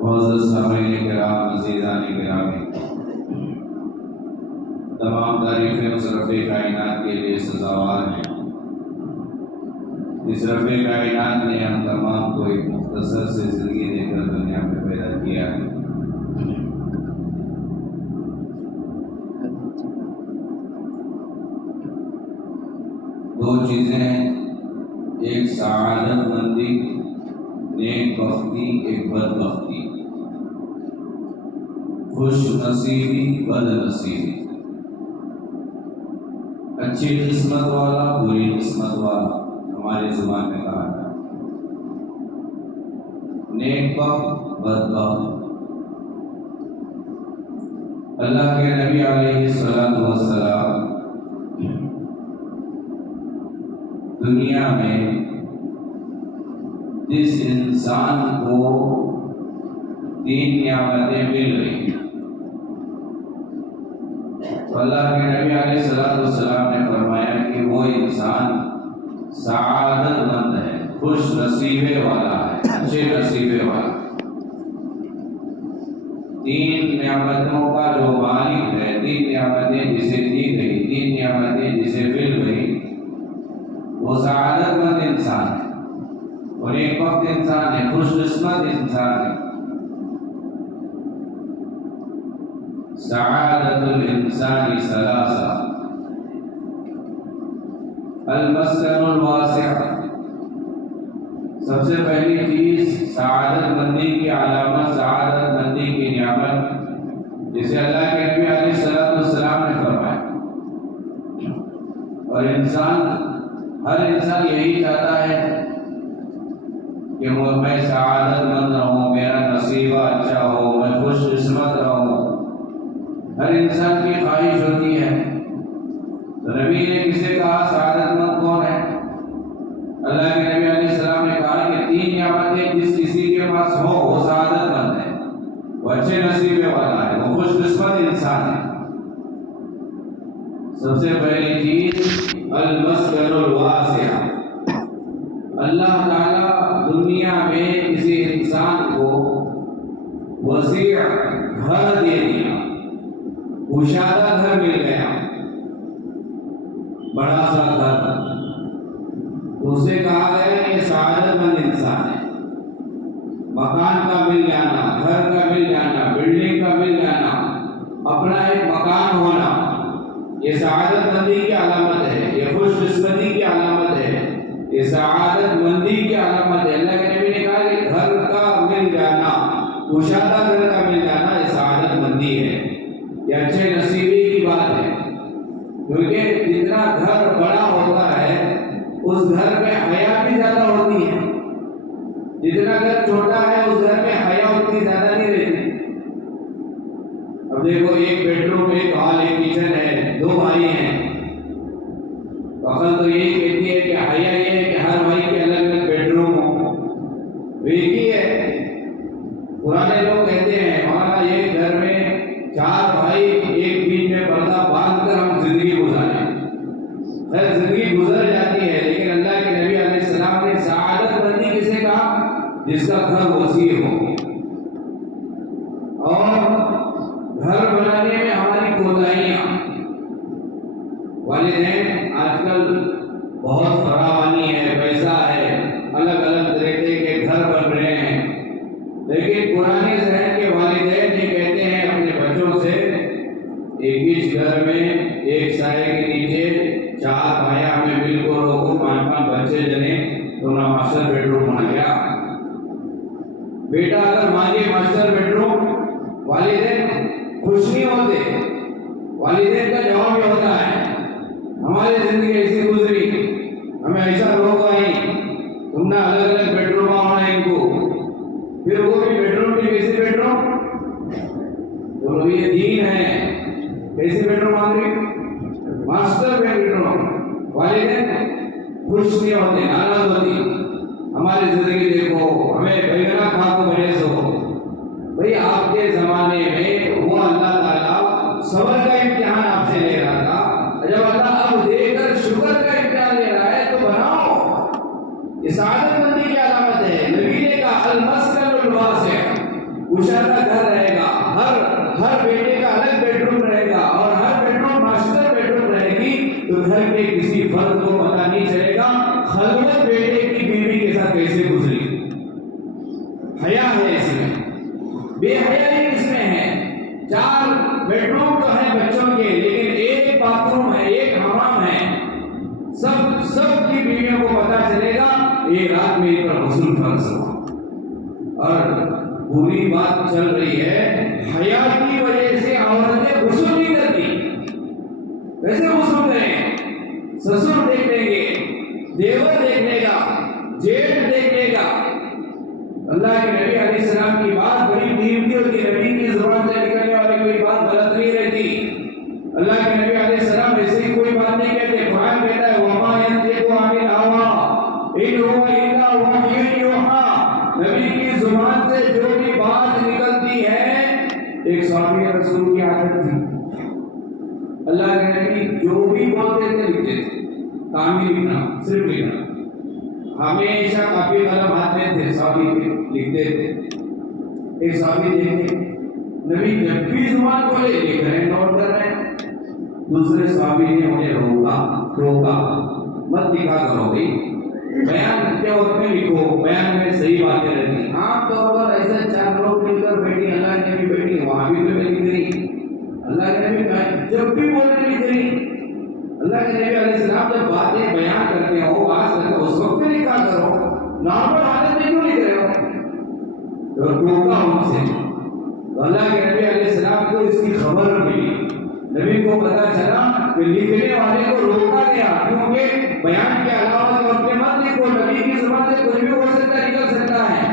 معزز سامعین کرام، عزیزان گرامی، تمام تعریفیں اس رب کائنات کے لیے سزاوار ہیں۔ اس رب کائنات نے ہم تمام کو ایک مختصر سے زندگی دے کر دنیا میں پیدا کیا ہے۔ دو چیزیں ہیں، ایک سعادت مندی، نیک بختی، ایک بد بختی، خوش نصیبی، بد نصیبی، اچھی قسمت والا، بری قسمت والا، ہماری زبان میں کہا تھا، نیک بخت، بد بخت۔ اللہ کے نبی علیہ السلام دنیا میں جس انسان کو 3 نعمتیں مل رہی، تو اللہ کے نبی علیہ السلام نے فرمایا کہ وہ انسان سعادت مند ہے، خوش نصیبے والا ہے، اچھے نصیبے والا۔ 3 نعمتوں کا جو مالک ہے، 3 نعمتیں جسے دی گئی، 3 نعمتیں جسے مل گئی، وہ سعادت مند انسان ہے، اور ایک وقت انسان ہے، خوش قسمت انسان ہے۔ سعادت الانسان ثلاثہ: المسکن الواسع، سب سے پہلی چیز سعادت مندی کی علامت، سعادت مندی کی نعمت، جسے اللہ کے نبی علیہ السلام نے فرمایا، اور ہر انسان یہی چاہتا ہے کہ میں سعادت مند رہوں، میرا نصیبہ اچھا ہو، میں خوش قسمت رہوں، ہر انسان کی خواہش ہوتی ہے۔ تو نبی نے کسے کہا سعادت مند کون ہے؟ اللہ کے نبی علیہ السلام نے کہا کہ 3 نعمتیں جس کسی کے پاس ہو وہ سعادت مند ہے، وہ اچھے نصیبے والا ہے، وہ خوش قسمت انسان ہے۔ سب سے پہلی چیز المسکن الواسع، اللہ تعالیٰ دنیا میں کسی انسان کو وسیع گھر دے دیا، کشادہ گھر مل گیا، بڑا سا گھر، اسے کہا گیا کہ سعادت مند انسان ہے۔ مکان کا مل جانا، گھر کا مل جانا، بلڈنگ کا مل جانا، اپنا ایک مکان ہونا، یہ سعادت مندی کی علامت ہے، یہ خوش قسمتی کی علامت ہے، یہ سعادت مندی کی علامت ہے۔ اللہ کے نبی نے کہا کہ گھر کا مل جانا، کشادہ گھر کا مل جانا، یہ سعادت مندی ہے، یہ اچھے نصیبی کی بات ہے، کیونکہ جتنا گھر بڑا ہوتا ہے اس گھر میں حیا بھی زیادہ ہوتی ہے، جتنا گھر چھوٹا ہے اس گھر میں حیا اتنی زیادہ نہیں رہتی۔ اب دیکھو، ایک بیڈ روم، ایک ہال، ایک کچن ہے، 2 بھائی ہیں، عقل تو یہی کہتی ہے کہ حیا یہ ہے کہ ہر بھائی کے الگ الگ بیڈ روم ہو، ایک ہی ہے۔ پرانے لوگ کہتے ہیں ہمارا ایک گھر میں 4 بھائی، ایک بیچ میں پردہ باندھ کر ہم زندگی گزاریں۔ خیر، زندگی گزر جاتی ہے، لیکن اللہ کے نبی علیہ السلام نے سعادت مندی کسے کہا؟ جس کا گھر وسیع ہو۔ اور گھر بنانے میں ہماری کوتاہیاں، والدین آج کل بہت فراوانی ہے، پیسہ ہے، الگ الگ طریقے کے گھر بن رہے ہیں، لیکن پرانے ذہن کے والدین یہ کہتے ہیں اپنے بچوں سے، ایک ہی گھر میں ایک سائے کے نیچے 4 بھائی ہمیں مل کو روکو، 5 بچے جنے تو نہ ماسٹر بیڈ روم بنا گیا۔ بیٹا اگر مانگے ماسٹر بیڈ روم، والدین خوش نہیں ہوتے، والدین کا جواب یہ ہوتا ہے ہماری زندگی ایسی گزری، ہمیں ایسا روک آئی، تم نے الگ الگ بیڈ روم ہونا ان کو، پھر وہ بھی بیڈ روم بھی کیسی بیڈ روم؟ تو یہ دین ہے، کیسی بیڈ روم مانگ رہی؟ Master bed room. والدین خوش نہیں ہوتے، ناراض ہوتی، ہماری زندگی دیکھو، ہمیں بیگنا کھا کو بڑے سو۔ بھئی آپ کے زمانے میں وہ اللہ تعالیٰ صبر کا امتحان آپ سے لے رہا تھا، جب اللہ اب دے کر شکر کا امتحان لے رہا ہے تو بناؤ، یہ سعادت مندی کی علامت ہے۔ نبی نے کہا کشادہ گھر رہے گا، ہر بیٹے کا الگ بیڈ روم رہے گا اور ہر bed room master bed room رہے گی، تو گھر کے کسی فرد کو پتہ نہیں چلے گا خلوت بیٹے کی بیوی کے ساتھ کیسے گزری۔ حیا ہے اس میں، بے حیائی اس میں ہے۔ 4 بیڈ روم تو ہے بچوں کے، لیکن ایک باتھ روم ہے، ایک حمام ہے، سب کی بیویوں کو پتہ چلے گا ایک رات میں ان پر غسل فرض ہوا۔ اور پوری بات چل رہی ہے حیا کی وجہ سے عورتیں غسل نہیں کرتی۔ ویسے غسل کریں، سسر دیکھ لیں گے، دیور دیکھ لے گا، جیٹھ دیکھ لے گا۔ اللہ کے نبی علیہ السلام کی بات بڑی قیمتی ہوتی، نبی کی زبان سے نکلنے والی کوئی بات غلط نہیں رہتی۔ اللہ کے نبی علیہ السلام ایسے ہی کوئی بات نہیں کہتے۔ قرآن کہتا ہے وَمَا يَنطِقُ عَنِ الْهَوَىٰ إِنْ هُوَ إِلَّا وَحْيٌ يُوحَىٰ۔ نبی کی زبان سے جو بھی بات نکلتی ہے، ایک صحابی رسول کی عادت تھی، اللہ کے نبی جو بھی بولتے تھے لکھتے تھے، کام ہی لکھنا، صرف لکھنا، ہمیشہ کاپی قلم ہاتھ میں تھے، صحابی کے لکھتے تھے۔ ایک صحابی دیکھے نبی جب بھی زبان کھولے لکھ رہے ہیں، نوٹ کر رہے ہیں۔ دوسرے صحابی نے انہیں روکا، مت لکھا کرو بھائی، بیان کے وقت میں لکھو، بیان میں صحیح باتیں رہتی۔ عام طور پر ایسا 4 لوگ مل کر بیٹھی، اللہ کے نبی بیٹھی، وہاں بھی تو لکھ رہی، اللہ کے نبی جب بھی بولنے لکھ رہی۔ اللہ کے نبی علیہ السلام جب باتیں بیان کرتے ہو، بات کرتے ہو، اس وقت میں لکھا کرو، نارمل حالت میں کیوں لکھ رہے ہو؟ تو ٹوکا ان سے، تو اللہ کے نبی علیہ السلام کو اس کی خبر ملی، نبی کو پتا چلا کہ لکھنے والے کو روکا گیا، کیونکہ بیان کے علاوہ تو اپنے مت لکھو، نبی کی زبان سے کچھ بھی ہو سکتا ہے، نکل سکتا ہے۔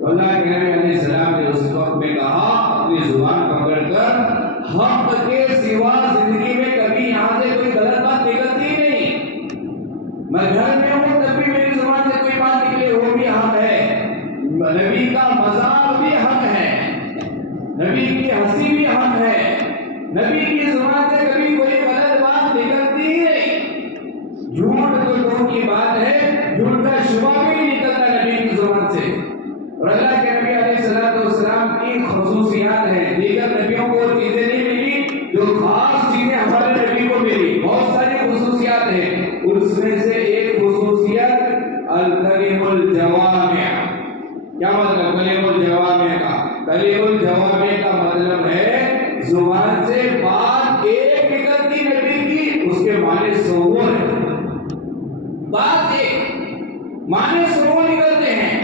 تو اللہ کے نبی علیہ السلام نے اس وقت میں کہا، اپنی زبان پکڑ کر، حق کے سوا زندگی میں کبھی یہاں سے کوئی غلط بات نکلتی نہیں۔ میں گھر میں ہوں تب بھی میری زبان سے کوئی بات نکلے وہ بھی حق ہے، نبی کا مذاق بھی حق ہے، نبی کی ہنسی بھی حق ہے، نبی کی زبان سے کبھی کوئی غلط بات نکلتی ہی نہیں۔ جھوٹ تو دور کی بات ہے، جھوٹ کا شبہ بھی نہیں نکلتا نبی کی زبان سے۔ اور اللہ کے نبی علیہ السلام کی خصوصیات ہیں، دیگر نبیوں کو چیزیں نہیں ملی جو خاص چیزیں ہمارے نبی کو ملی، بہت ساری خصوصیات ہیں، اس میں سے ایک خصوصیت الکلم الجوامع۔ کیا مطلب کلم الجوامع کا؟ کلم الجوامع کا مطلب ہے زبان سے بات ایک نکلتی نبی کی، اس کے معنی 100 ہے، بات ایک معنی 100 نکلتے ہیں۔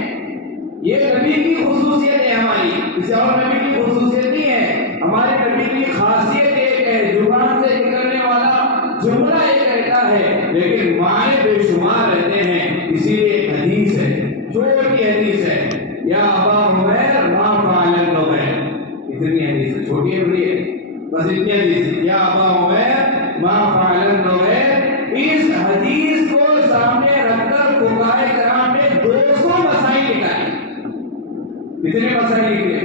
یہ نبی کی خصوصیت ہے ہماری، کسی اور نبی کی خصوصیت نہیں ہے، ہمارے نبی کی خاصیت ایک ہے، زبان سے نکلنے والا جملہ ایک رہتا ہے لیکن معنی بے شمار رہتے ہیں۔ اسی لیے ایک حدیث ہے، چھوٹی حدیث ہے، یا ابا عمیر ما فعل النغیر، اتنی حدیث ہے، چھوٹی ہے بڑی ہے، بس اتنی حدیث ہے، یا ابا عمیر ما فعل النغیر۔ اس حدیث کو سامنے رکھ کر فقہائے کرام نے 200 مسائل نکالے۔ کتنے مسائل نکلے؟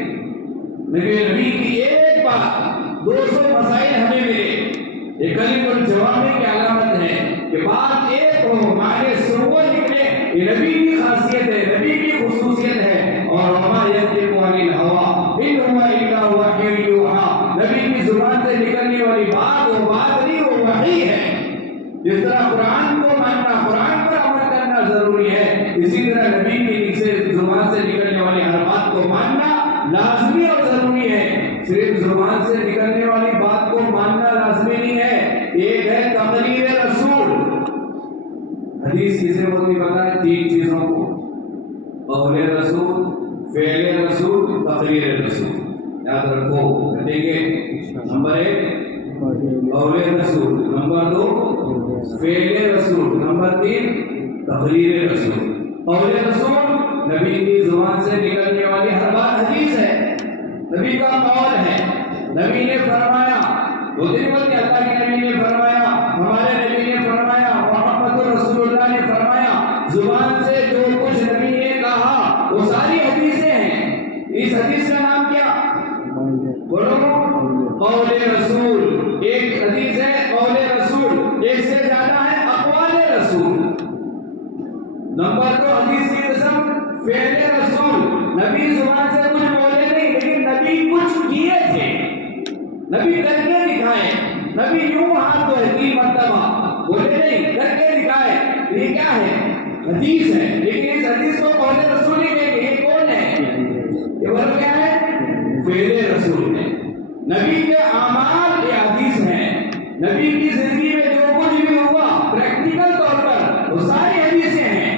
نبی کی ایک بات 200 مسائل ہمیں ملے۔ یہ کلم الجوامع کی علامت ہے کہ بات ایک ہو، معنی 100 نکلے، یہ نبی کی خاصیت ہے، نبی کی خصوصیت ہے۔ اور وما ينطق عن الهوى ان هو الا وحي يوحى، نبی کی زبان سے نکلنے والی بات وہ بات نہیں، وہ وحی ہے۔ جس طرح قرآن کو ماننا، قرآن پر عمل کرنا ضروری ہے، اسی طرح نبی کی زبان سے نکلنے والی ہر بات کو ماننا لازمی اور ضروری ہے۔ صرف زبان سے نکلنے والی بات کو ماننا لازمی نہیں ہے، ایک ہے تقریر رسول۔ حدیث کسے بولتی پتہ ہے؟ 3 چیزوں کو، قول رسول، فعل رسول، تقریر رسول، یاد رکھو، ٹھیک ہے؟ نمبر 1 قول رسول، نمبر 2 فعل رسول، نمبر 3 تقریر رسول۔ قول رسول نبی کی زبان سے نکلنے والی ہر بات حدیث ہے، نبی کا قول ہے، نبی نے فرمایا، وہ دن بولتے اللہ کے نبی نے فرمایا، ہمارے نبی نے فرمایا، محمد رسول اللہ نے فرمایا، زبان سے جو کچھ نبی نے کہا وہ ساری حدیثیں ہیں۔ اس حدیث کا نام کیا؟ بولو، قول رسول۔ ایک حدیث ہے قول رسول، ایک سے زیادہ ہے اقوال رسول۔ نمبر 2 حدیث کی قسم فعل رسول، نبی زبان سے کچھ بولے نہیں نبی کر کے دکھائے. نبی یوں ہاتھ دھوئے 3 مرتبہ, بولے نہیں, کر کے دکھائے. یہ کیا ہے؟ حدیث ہے. لیکن اس حدیث کو قول رسول ہی کہیں گے. یہ کون ہے؟ یہ بولو کیا ہے؟ فعل رسول ہے. نبی کے اعمال یہ حدیث ہے. نبی کی زندگی میں جو کچھ بھی ہوا پریکٹیکل طور پر وہ ساری حدیثیں ہیں.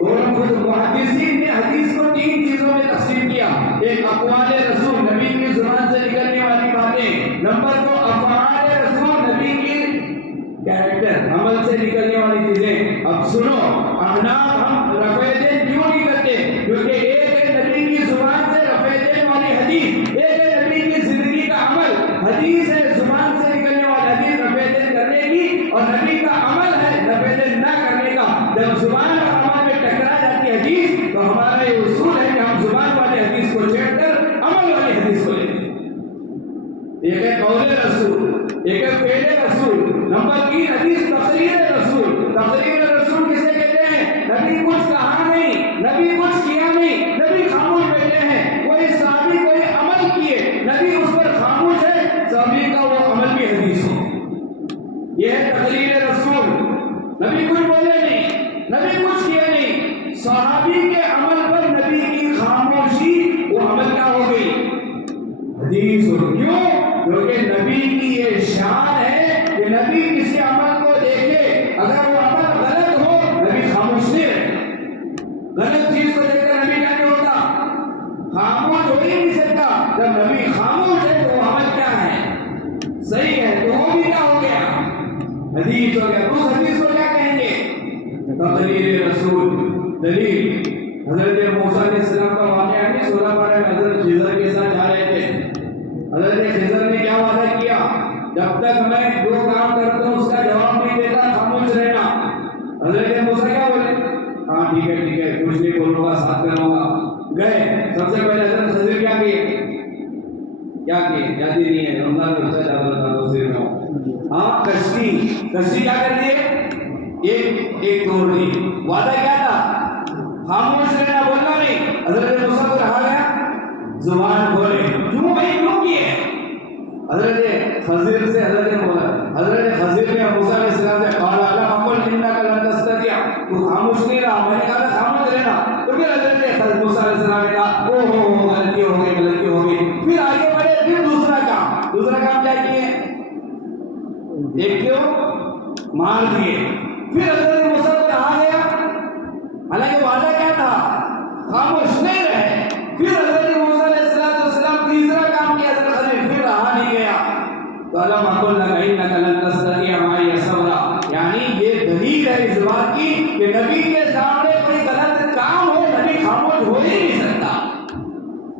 اور خود محدثین نے حدیث کو 3 چیزوں میں تقسیم کیا. ایک اقوال رسول, نبی کی زبان سے نکلنے والی باتیں. نمبر 2 افعال رسول, نبی کی کیریکٹر عمل سے نکلنے والی چیزیں. اب سنو, احناف ہم رفع دین کیوں نہیں کرتے؟ کیونکہ ایک ہے نبی کی زبان سے رفع دین والی حدیث, ایک ہے نبی کی زندگی کا عمل. حدیث ہے زبان سے نکلنے والی حدیث رفع دین کرنے کی, اور نبی کا عمل ہے رفع دین نہ کرنے کا. جب زبان اور عمل میں ٹکرا جاتی ہے حدیث, تو ہمارا یہ اصول ہے کہ ہم زبان والی حدیث کو چھیڑ کر عمل والی حدیث کو لیتے ہیں. ایک ہے قول رسول, ایک ہے فعل رسول. نمبر 3 حدیث تقریر رسول. تقریر رسول کسے کہتے ہیں؟ نبی کچھ کہا نہیں, نبی کچھ کیا نہیں, نبی خاموش بیٹھے ہیں. کوئی صحابی کوئی عمل کیے, نبی اس پر خاموش ہے, صحابی کا وہ عمل بھی حدیث ہو. یہ ہے تقریر رسول. نبی کچھ بولے نہیں, نبی کچھ کیا نہیں, صحابی کے عمل پر نبی کی خاموشی, وہ عمل کیا ہو گئی؟ حدیث ہو. کیوں؟ کیونکہ نبی کی یہ شان ہے کہ نبی کسی عمل کو دیکھے, اگر وہ عمل غلط ہو نبی خاموش نہیں رہے. غلط چیز کو دیکھ کر نبی کیا نہیں ہوتا؟ خاموش ہو ہی نہیں سکتا. جب نبی خاموش ہے تو وہ عمل کیا ہے؟ صحیح ہے. تو وہ بھی کیا ہو گیا؟ حدیث ہو گیا. اس حدیث کو کیا کہیں گے؟ تقریر رسول. دلیل حضرت موسیٰ علیہ السلام کا واقعہ ہے. 16 پارہ میں حضرت خضر کے ساتھ جا رہے تھے. حضرت خضر نے کیا وعدہ کیا؟ جب تک میں جو کام کرتا ہوں اس کا جواب نہیں دیتا خاموش رہنا. حضرت موسیٰ کیا بولے؟ ہاں ٹھیک ہے, کچھ نہیں بولوں گا, ساتھ کروں گا. گئے. سب سے پہلے حضرت خضر کیا کیے؟ یاد ہی نہیں ہے, رمضان میں بچہ جاتا تھا دوسرے میں. ہاں, کشتی کیا کر دیے؟ ایک توڑ دی. وعدہ کیا تھا؟ خاموش رہنا, بولنا نہیں. حضرت موسیٰ کو رہا گیا, زبان کھولے. کیوں بھائی, کیوں کیے؟ حضرت خضر نے موسیٰ علیہ السلام سے قال الا اقول انک لن تستطيع, تو خاموش نہیں رہا. میں نے کہا خاموش رہنا. تو پھر حضرت موسیٰ علیہ السلام نے کہا او ہو غلطی ہو گئی. پھر آگے بڑھے. پھر دوسرا کام کیا کیے؟ ایک کیوں مار دیے. پھر حضرت موسیٰ کو رہا گیا, حالانکہ وعدہ کیا تھا؟ خاموش نہیں رہے. پھر حضرت موسیٰ علیہ السلام تیسرا کام کیا. حضرت خضر پھر رہا نہیں گیا. تو علم اقول لک انک لن تستطيع معي صبرا, یعنی یہ دلیل ہے اس بات کی کہ نبی کے سامنے کوئی غلط کام ہو نبی خاموش ہو ہی نہیں سکتا.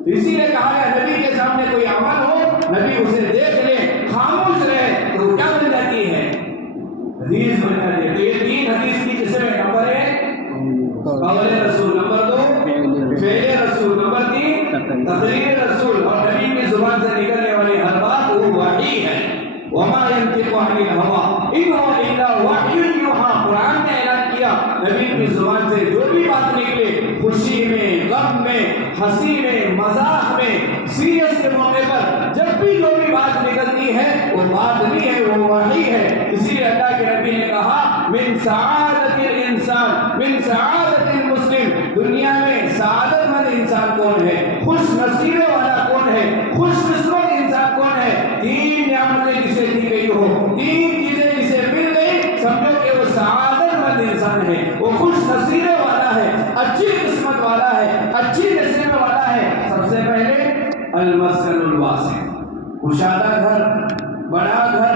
اسی لیے کہا ہے نبی کے سامنے کوئی عمل ہو نبی اسے دیکھ لے, خاموش رہے, تو کیا بن جاتی ہے؟ حدیث بن جاتی ہے. تو یہ 3 حدیث کی قسمیں. نمبر 1 قول رسول, نمبر 2 فعل رسول, نمبر 3 تقریر رسول. اور نبی کی زبان سے نکلنے والی ہر بات وہ وحی ہے. وما ينطق عن الهوى ان هو الا وحی یوحى. قرآن نے اعلان کیا نبی کی زبان سے جو بھی بات نکلے, خوشی میں, غم میں, ہنسی میں, مزاح میں, سیریس کے موقع پر جب بھی جو بھی بات نکلتی ہے وہ بات نہیں ہے, وہ وحی ہے. اسی لیے اللہ کے نبی نے کہا من سعادت الانسان من سعادت المسلم, دنیا میں سعادت مند انسان کون ہے, خوش نصیبے والا کون ہے, خوش قسمت انسان کون ہے؟ 3 نعمتیں جسے دی گئی ہو, 3 چیزیں جسے مل گئی, سمجھو کہ وہ سعادت مند انسان ہے, وہ خوش نصیبے والا ہے, اچھی قسمت والا ہے, اچھی نصیب والا ہے. سب سے پہلے المسکن الواسع, کشادہ گھر, بڑا گھر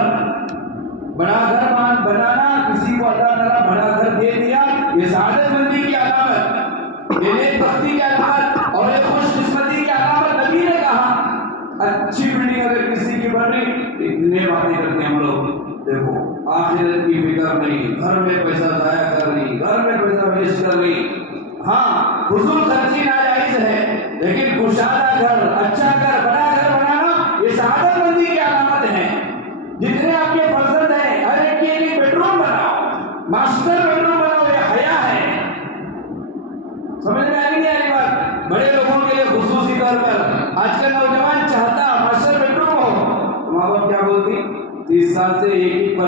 بنانا. کسی کو اللہ تعالیٰ بڑا گھر دے دیا, یہ سعادت مندی کی علامت, یہ نیک بختی کی علامت اور یہ خوش قسمتی کی علامت. نبی نے کہا اچھی بلڈنگ اگر کسی کی بن رہی, اتنے باتیں کرتے ہیں ہم لوگ, دیکھو آخرت کی فکر نہیں, گھر میں پیسہ ضائع کر رہی, گھر میں پیسہ ویسٹ کر رہی. ہاں فضول خرچی ناجائز ہے, لیکن کشادہ گھر, اچھا گھر, بڑا گھر بنانا یہ سعادت مندی کی علامت ہے. جتنے آپ کے فرزند ہیں ہر ایک کے لیے بیڈ روم بناؤ, ماسٹر بیڈ روم بناؤ, یہ حیا ہے. سمجھ میں آ رہی بات؟ بڑے لوگوں کے لیے خصوصی طور پر آج کل نوجوان چاہتا ماسٹر بیڈ روم ہو, ماں باپ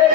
1,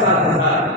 7,000।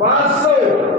500।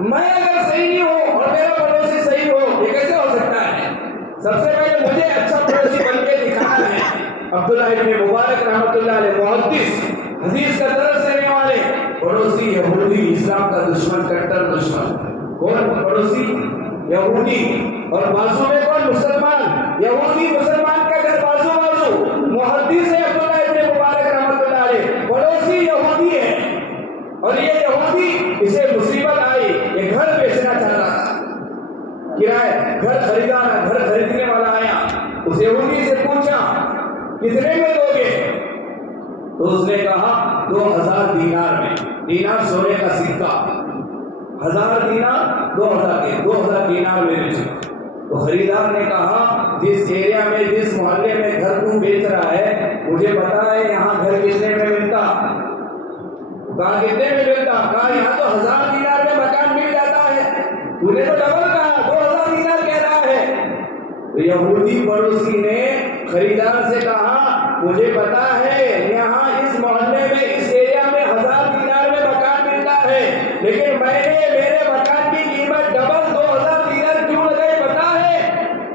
میں اگر صحیح نہیں ہوں اور میرا پڑوسی صحیح ہو، یہ کیسے ہو سکتا ہے؟ سب سے پہلے مجھے اچھا پڑوسی بن کے دکھانا ہے۔ عبداللہ ابن مبارک رحمۃ اللہ علیہ محدث، حدیث کا درس دینے والے، پڑوسی یہودی، اسلام کا دشمن، کٹر دشمن۔ کون پڑوسی؟ یہودی، اور بازو میں کون؟ مسلمان۔ یہودی مسلمان کا گھر بازو بازو۔ محدث ہے عبداللہ ابن مبارک رحمۃ اللہ علیہ، پڑوسی یہودی ہے، اور یہ یہودی اسے مصیبت آئی، یہ گھر بیچنا چاہتا تھا، کرایہ گھر خریدنے والا آیا، اس یہودی سے پوچھا کتنے میں دو گے؟ تو اس نے کہا 2000 دینار میں۔ دینار سونے کا سکہ، 1000 دینار 2000 دینار میں بیچو۔ تو خریدار نے کہا جس ایریا میں، جس محلے میں گھر تو بیچ رہا ہے، مجھے پتا ہے یہاں گھر کتنے میں ملتا۔ کہا کتنے میں ملتا؟ کہا یہاں تو 1000 دینار میں مکان مل جاتا ہے، تو نے تو ڈبل کہا، 2000 دینار کہہ رہا ہے۔ تو یہودی پڑوسی نے خریدار سے کہا مجھے پتا ہے یہاں اس محلے میں، اس ایریا میں 1000 دینار میں مکان ملتا ہے، لیکن میں نے میرے مکان کی قیمت ڈبل 2000 دینار کیوں لگائی پتا ہے؟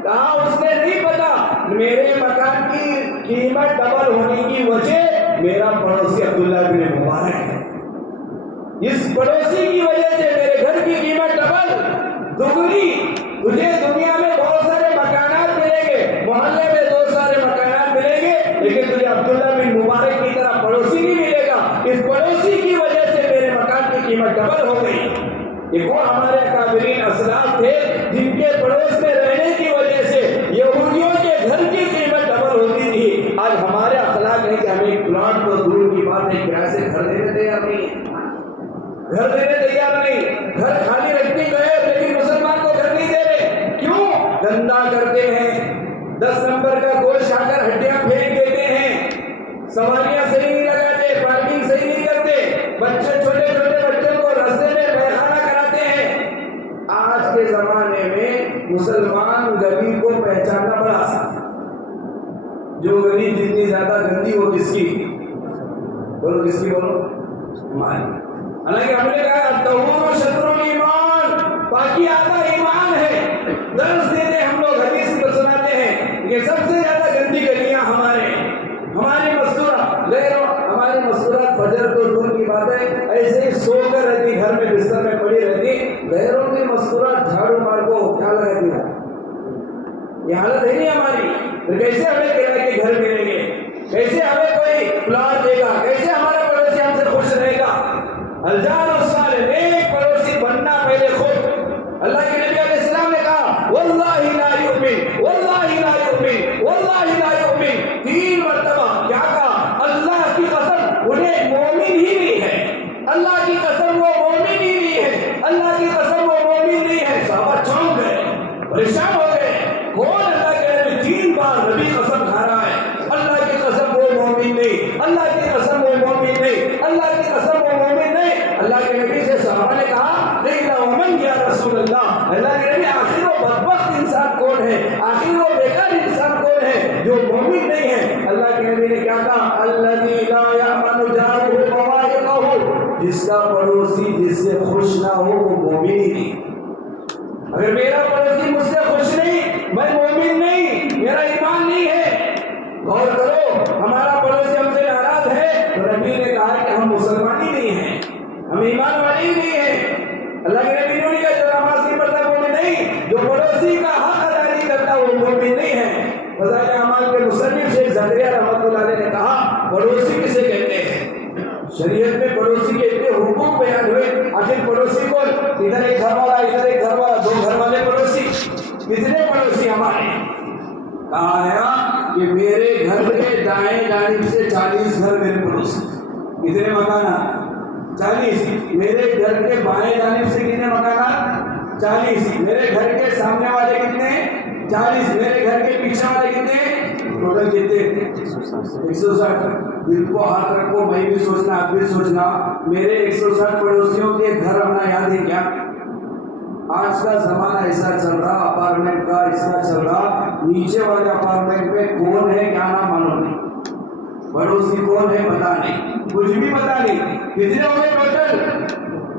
کہا اس نے نہیں پتا، میرے مکان کی قیمت ڈبل ہونے کی وجہ میرا پڑوسی عبداللہ بن مبارک ہے، اس پڑوسی کی وجہ سے میرے گھر کی قیمت ڈبل دگنی۔ تجھے دنیا میں بہت سارے مکانات ملیں گے، محلے میں 2 سارے مکانات ملیں گے، لیکن تجھے عبداللہ بن مبارک کی طرح پڑوسی نہیں ملے گا، اس پڑوسی کی وجہ سے میرے مکان کی قیمت ڈبل ہو گئی۔ یہ وہ ہمارے اکابرین اسلاف تھے جن کے پڑوس میں رہنے کی وجہ سے یہودیوں کے گھر کی قیمت ڈبل ہوتی تھی۔ آج ہمارے اخلاق ہے کہ ہمیں پلاٹ تو دور کی بات ہے، کرایہ سے گھر دینے تیار نہیں ہے، گھر دینے تیار نہیں، گھر خالی رکھنے گئے لیکن مسلمان کو گھر نہیں دے رہے۔ کیوں؟ گندا کرتے ہیں، 10 نمبر کا گوشت آ کر ہڈیاں پھینک دیتے ہیں، سواریاں صحیح نہیں لگاتے، پارکنگ صحیح نہیں کرتے، بچے چھوٹے چھوٹے بچوں کو راستے میں پیخانہ کراتے ہیں۔ آج کے زمانے میں مسلمان گلی کو پہچاننا بڑا آسان ہے، جو گلی جتنی زیادہ گندی ہو، کس کی بولو، کس کی بولو؟ ہماری۔ حالانکہ ہم نے کہا الطہور شطر الایمان، پاکی آدھا ایمان ہے، درس دیتے ہم لوگ، حدیث کو سناتے ہیں کہ سب سے زیادہ گندی گلیاں ہماری مستورات، ہماری مستورات فجر تو دور کی بات ہے، ایسے ہی سو کر رہتی، گھر میں بستر میں پڑی رہتی، غیروں کی مستورات جھاڑو مار کو کیا لگاتی ہے؟ یہ حالت ہے نہیں ہماری، پھر کیسے ہمیں کرائے کے گھر ملیں گے؟ کیسے ہمیں کوئی پلاٹ دے گا؟ کیسے ہمارا پڑوسی ہم سے خوش رہے گا؟ الجار الصالح، نیک پڑوسی بننا پہلے خود۔ اللہ کے نبی علیہ السلام نے کہا واللہ لا یؤمن، واللہ لا یؤمن، واللہ لا یؤمن، 3 مرتبہ کیا کہا؟ اللہ کی قسم انہیں مومن ہی نہیں ہے، اللہ کی قسم وہ مومن ہی نہیں ہے، اللہ کی قسم وہ مومن نہیں ہے۔ صحابہ چونک گئے، پریشان ہو گئے، کون اللہ کے نبی 3 بار نبی قسم کھا رہا ہے، اللہ کی قسم وہ مومن نہیں، اللہ کی قسم وہ مومن نہیں، اللہ کی قسم وہ مومن نہیں۔ اللہ کے نبی سے صحابہ نے کہا قیل ومن یا رسول اللہ، اللہ کے نبی آخر وہ بدبخت انسان کون ہے، آخر وہ بیکار انسان کون ہے جو مومن نہیں ہے؟ اللہ کے نبی نے کیا کہا؟ الذی لا یامن جارہ بوائقہ، جس کا پڑوسی جس سے خوش نہ ہو وہ مومن ہی نہیں۔ اگر میرا پڑوسی مجھ سے خوش نہیں، میں مومن نہیں، میرا ایمان نہیں ہے۔ غور کرو، ہمارا پڑوسی ہم سے ناراض ہے تو نبی نے کہا کہ ہم مسلمان ہی نہیں ہیں، ہم ایمان والے ہی نہیں ہیں۔ اللہ کے نبی نے کہا جو نماز نہیں پڑھتا مومن نہیں، جو پڑوسی کا حق ادا نہیں کرتا وہ مومن نہیں ہے۔ فضائل اعمال کے مصنف شیخ زکریا رحمۃ اللہ علیہ نے کہا پڑوسی کسے کہتے ہیں؟ شریعت میں پڑوسی کے اتنے حقوق بیان ہوئے، آخر پڑوسی کو ادھر ایک گھر والا، ادھر ایک گھر والا، 2 گھر والے پڑوسی، کتنے پڑوسی ہمارے؟ کہا گیا کہ میرے گھر کے دائیں جانب سے 40 گھر میرے پڑوسی، کتنے مکانات؟ 40۔ میرے گھر کے بائیں جانب سے کتنے مکانات؟ 40۔ میرے گھر کے سامنے والے کتنے؟ 40۔ میرے گھر کے پیچھے والے کتنے؟ ٹوٹل کتنے؟ 160۔ دل کو ہاتھ رکھو، میں بھی سوچنا، آپ بھی سوچنا، میرے 160 پڑوسیوں کے گھر اپنا یاد ہے کیا؟ آج کا زمانہ ایسا چل رہا، اپارٹمنٹ کا ایسا چل رہا، نیچے والے اپارٹمنٹ میں کون ہے کیا نام معلوم نہیں، پڑوسی کون ہے پتا نہیں، کچھ بھی پتا نہیں۔ کتنے ہو گئے ٹوٹل؟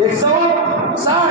160।